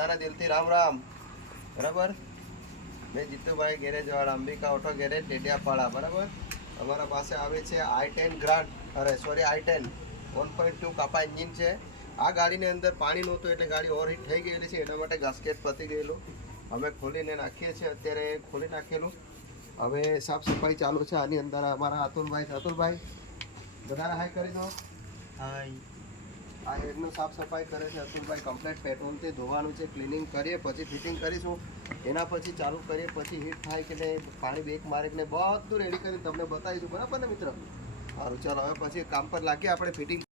બધાના દિલથી રામ રામ. બરાબર, મેં જીતુભાઈ ગેરેજ વાળા, અંબિકા ઓટો ગેરેજ, ડેડિયાપાડા. બરાબર, અમારા પાસે આવે છે i10 ગ્રાન્ડ, i10 1.2 કાપા એન્જિન છે. આ ગાડીની અંદર પાણી નહોતું એટલે ગાડી ઓવરહીટ થઈ ગયેલી છે, એના માટે ગાસ્કેટ પતી ગયેલું. અમે ખોલીને નાખીએ છીએ, અત્યારે ખોલી નાખેલું. હવે સાફ સફાઈ ચાલુ છે આની અંદર. અમારા અતુલભાઈ બધાને હાઈ કરી દો. હાઈ. આ હેડનું સાફ સફાઈ કરે છે અતુલભાઈ. કમ્પ્લીટ પેટ્રોલથી ધોવાનું છે, ક્લિનિંગ કરીએ પછી ફિટિંગ કરીશું. એના પછી ચાલુ કરીએ, પછી હીટ થાય કે નહીં, પાણી બેક મારે કે નહીં, બધું રેડી કરીને તમને બતાવીશું. બરાબર ને મિત્ર? સારું, ચાલો હવે પછી કામ પર લાગીએ આપણે ફિટિંગ.